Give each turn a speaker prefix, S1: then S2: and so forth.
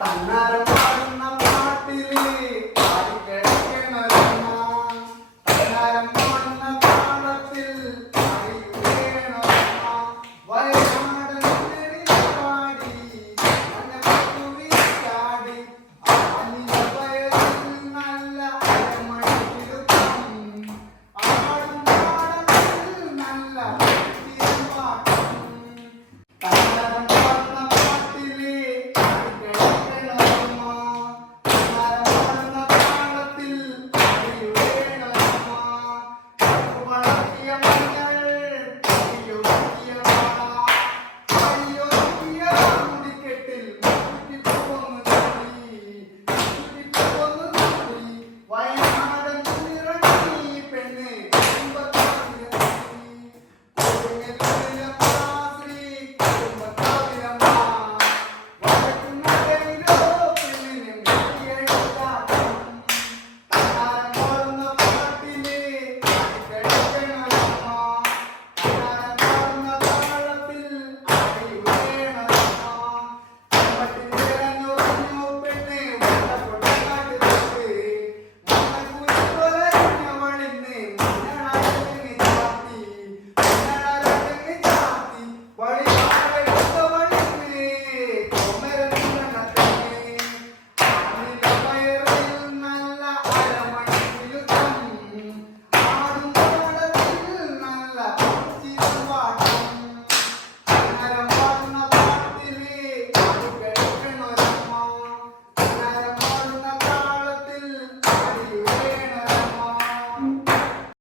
S1: ต่างหน้าทั้ง